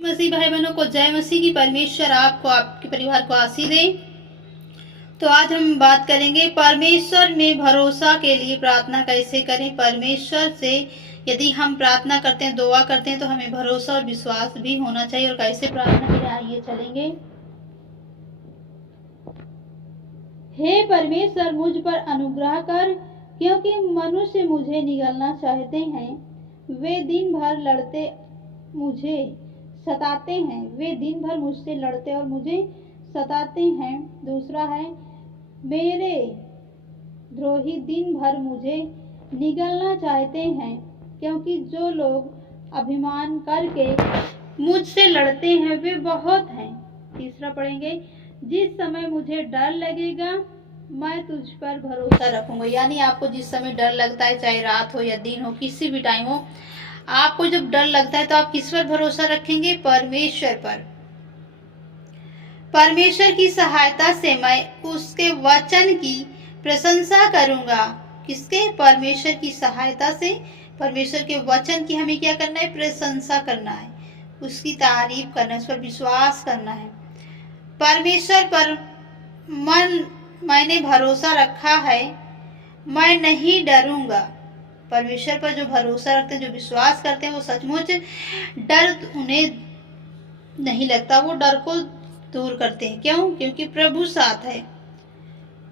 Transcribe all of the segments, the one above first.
मसीह भाई बहनों को जय मसीह की। परमेश्वर आपको आपके परिवार को आशीष दे। तो आज हम बात करेंगे परमेश्वर में भरोसा के लिए प्रार्थना कैसे करें। परमेश्वर से यदि हम प्रार्थना करते हैं, दुआ करते हैं, तो हमें भरोसा और विश्वास भी होना चाहिए। और कैसे प्रार्थना करें, आइए चलेंगे। हे परमेश्वर, मुझ पर अनुग्रह कर, क्योंकि मनुष्य मुझे निगलना चाहते हैं। वे दिन भर लड़ते मुझे सताते हैं। वे दिन भर मुझसे लड़ते और मुझे सताते हैं। दूसरा है, मेरे द्रोही दिन भर मुझे निगलना चाहते हैं, क्योंकि जो लोग अभिमान करके मुझसे लड़ते हैं वे बहुत हैं। तीसरा पढ़ेंगे, जिस समय मुझे डर लगेगा मैं तुझ पर भरोसा रखूंगा। यानी आपको जिस समय डर लगता है, चाहे रात हो या दिन हो, किसी भी टाइम हो, आपको जब डर लगता है तो आप किस पर भरोसा रखेंगे? परमेश्वर पर। परमेश्वर की सहायता से मैं उसके वचन की प्रशंसा करूंगा। किसके? परमेश्वर की सहायता से परमेश्वर के वचन की हमें क्या करना है? प्रशंसा करना है, उसकी तारीफ करना है, उस पर विश्वास करना है। परमेश्वर पर मैंने भरोसा रखा है, मैं नहीं डरूंगा। परमेश्वर पर जो भरोसा रखते हैं, जो विश्वास करते हैं, वो सचमुच डर उन्हें नहीं लगता, वो डर को दूर करते हैं। क्यों? क्योंकि प्रभु साथ है।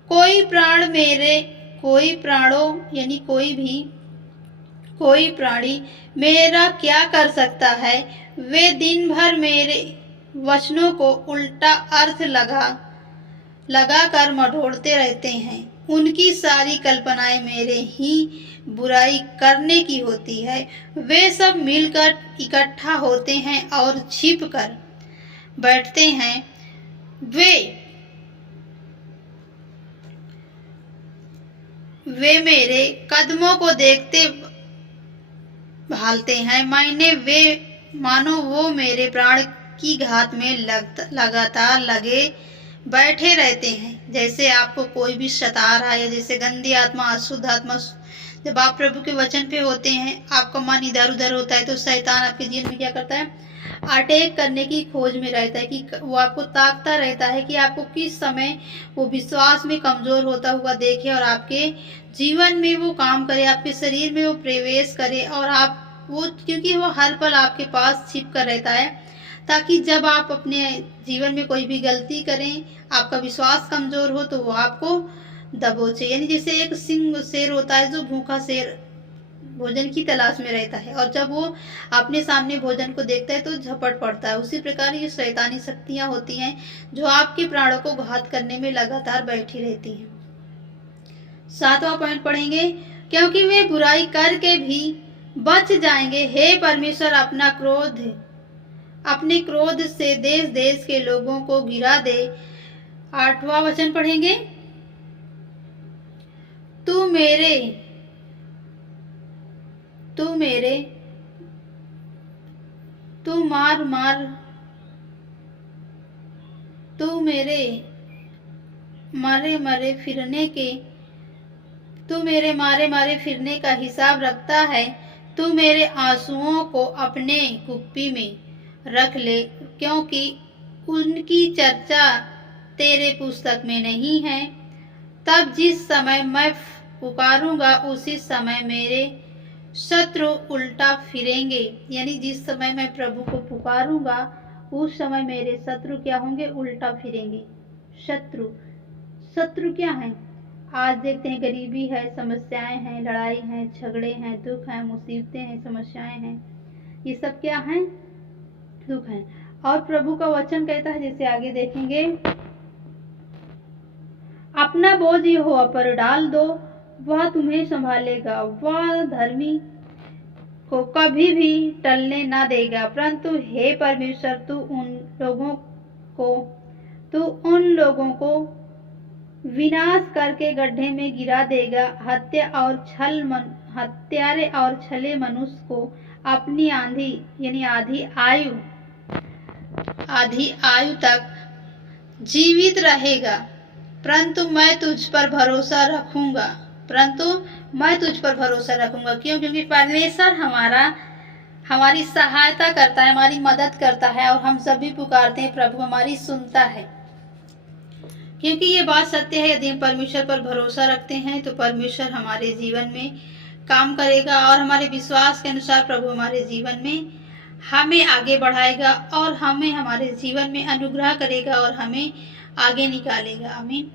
कोई प्राणी मेरा क्या कर सकता है? वे दिन भर मेरे वचनों को उल्टा अर्थ लगा कर मढ़ोड़ते रहते हैं। उनकी सारी कल्पनाएं मेरे ही बुराई करने की होती है। वे सब मिलकर इकट्ठा होते हैं और छिप कर बैठते हैं। वे मेरे कदमों को देखते भालते हैं। मानो वो मेरे प्राण की घात में लगातार लगे बैठे रहते हैं। जैसे आपको कोई भी सता रहा है, या जैसे गंदी आत्मा, अशुद्ध आत्मा, जब आप प्रभु के वचन पे होते हैं, आपका मन इधर उधर होता है, तो शैतान आपके जीवन में क्या करता है? अटैक करने की खोज में रहता है, कि वो आपको ताकता रहता है कि आपको किस समय वो विश्वास में कमजोर होता हुआ देखे और आपके जीवन में वो काम करे, आपके शरीर में वो प्रवेश करे। और क्योंकि वो हर पल आपके पास छिप कर रहता है, ताकि जब आप अपने जीवन में कोई भी गलती करें, आपका विश्वास कमजोर हो, तो वो आपको दबोचे। यानी जैसे एक सिंह शेर होता है, जो भूखा शेर भोजन की तलाश में रहता है, और जब वो अपने सामने भोजन को देखता है तो झपट पड़ता है। उसी प्रकार ये शैतानी शक्तियां होती हैं, जो आपके प्राणों को घात करने में लगातार बैठी रहती हैं। 7वां पॉइंट पढ़ेंगे, क्योंकि वे बुराई करके भी बच जाएंगे। हे परमेश्वर, अपने क्रोध से देश देश के लोगों को गिरा दे। 8वां वचन पढ़ेंगे, तू मेरे मारे फिरने का हिसाब रखता है। तू मेरे आंसुओं को अपने कुप्पी में रख ले, क्योंकि उनकी चर्चा तेरे पुस्तक में नहीं है। तब जिस समय मैं पुकारूंगा, उसी समय मेरे शत्रु उल्टा फिरेंगे। यानी जिस समय मैं प्रभु को पुकारूंगा, उस समय मेरे शत्रु क्या होंगे? उल्टा फिरेंगे। शत्रु क्या है? आज देखते हैं, गरीबी है, समस्याएं हैं, लड़ाई है, झगड़े हैं, दुख है, मुसीबतें हैं, समस्याएं हैं, ये सब क्या हैं? दुख है। और प्रभु का वचन कहता है, जैसे आगे देखेंगे, अपना बोझ यहोवा पर डाल दो, वह तुम्हें संभालेगा। वह धर्मी को कभी भी टलने ना देगा। परंतु हे परमेश्वर, तू उन लोगों को विनाश करके गड्ढे में गिरा देगा। हत्यारे और छले मनुष्य को अपनी आधी आयु तक जीवित रहेगा। परंतु मैं तुझ पर भरोसा रखूंगा। क्यों? क्योंकि परमेश्वर हमारी सहायता करता है, हमारी मदद करता है, और हम सब भी पुकारते हैं प्रभु हमारी सुनता है। क्योंकि ये बात सत्य है, यदि हम परमेश्वर पर भरोसा रखते हैं तो परमेश्वर हमारे जीवन में काम करेगा, और हमारे विश्वास के अनुसार प्रभु हमारे जीवन में हमें आगे बढ़ाएगा, और हमें हमारे जीवन में अनुग्रह करेगा, और हमें आगे निकालेगा। आमीन।